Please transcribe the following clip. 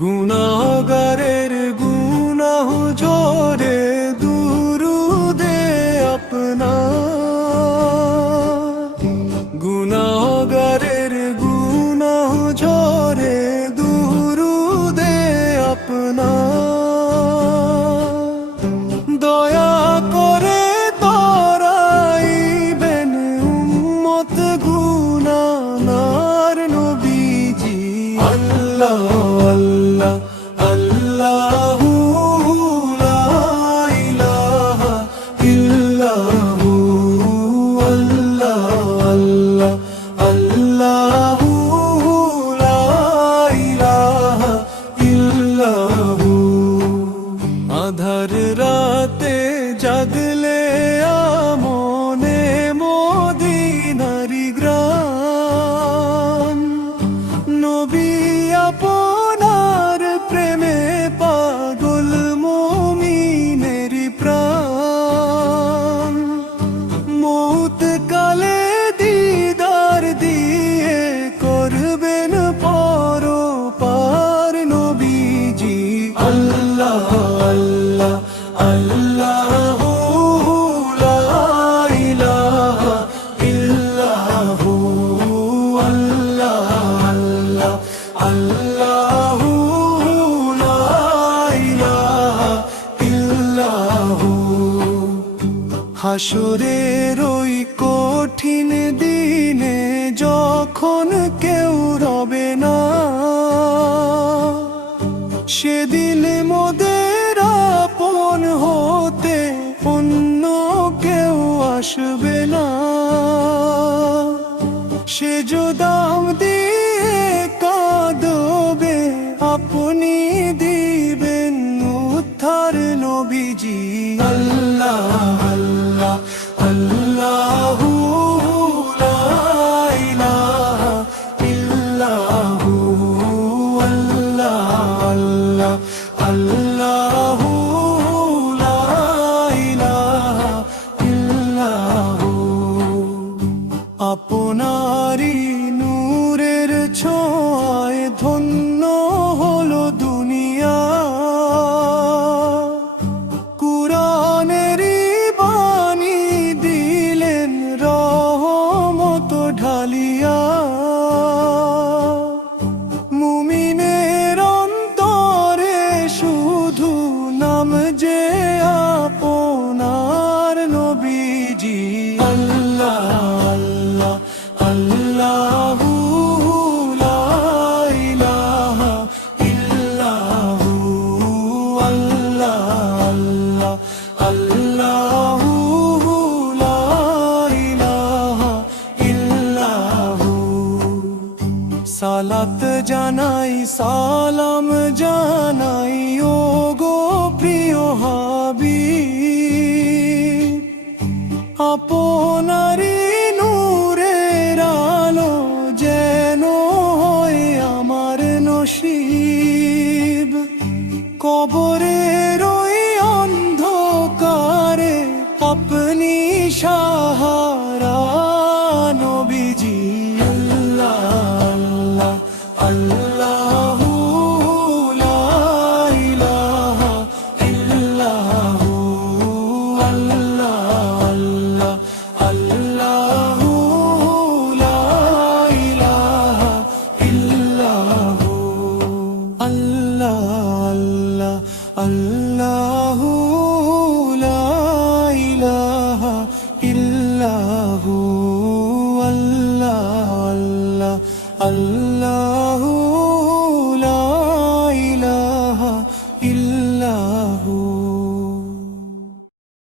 গুনাহগারের গুনাহ ঝরে দুরুদে আপনা, গুনাহগারের গুনাহ ঝরে দুরুদে আপনা। দয়া করে তরাইবেন উম্মত গুনাহগার নবীজি। আল্লাহ আল্লাহ আল্লাহু লা ইলাহা ইল্লাহু, আল্লাহ আল্লাহ আল্লাহু লা ইলাহা ইল্লাহু। আধার রাতে জাগলে আমনে মদিনারি গ্রাম, নবী আপনার প্রেমে পাগল মুমিনের প্রাণ। মৌত কালে দিদার দিয়ে করবেন পরপার নবীজি। আল্লাহ আল্লাহ আল্লাহু লা ইলাহা ইল্লাহু, আল্লাহ আল্লাহ আল্লাহু লা ইলাহা ইল্লাহু। হাসরের ওই কঠিন দিনে যখন কেউ রবে না, সেদিন মোদের আপন হতে অন্য কেউ আসবে না। সে দাম দিয়ে কাঁদবে, আপনি দিবেন উদ্ধার নবীজি। আল্লাহ আল্লাহ আল্লাহু লা ইলাহা ইল্লাহু, আল্লাহ আল্লাহ আল্লাহু লা ইলাহা ইল্লাহু। আপনারি নূরের ছোঁয়ায় ধন্য হলো দুনিয়া, কুরআনেরই বাণী দিলেন রহমত ঢালিয়া। মুমিনের অন্তরে শুধু নাম যে আপনার নবীজি। আল্লাহ আল্লাহ আল্লাহু লা ইলাহা ইল্লাহু, আল্লাহ আল্লাহ আল্লাহু লা ইলাহা ইল্লাহু। সালাত জানাই সালাম জানাই ও গো প্রিয় হাবিব, আপনারি নূরের আলো যেন হয় আমার নসিব। কবরের ওই অন্ধকারে আপনি সাহারা নবীজি। আল্লাহ আল্লাহু লা ইলাহা ইল্লাহু, আল্লাহ আল্লাহ আল্লাহু লা ইলাহা ইল্লাহু, আল্লাহ আল্লাহ আল্লাহ।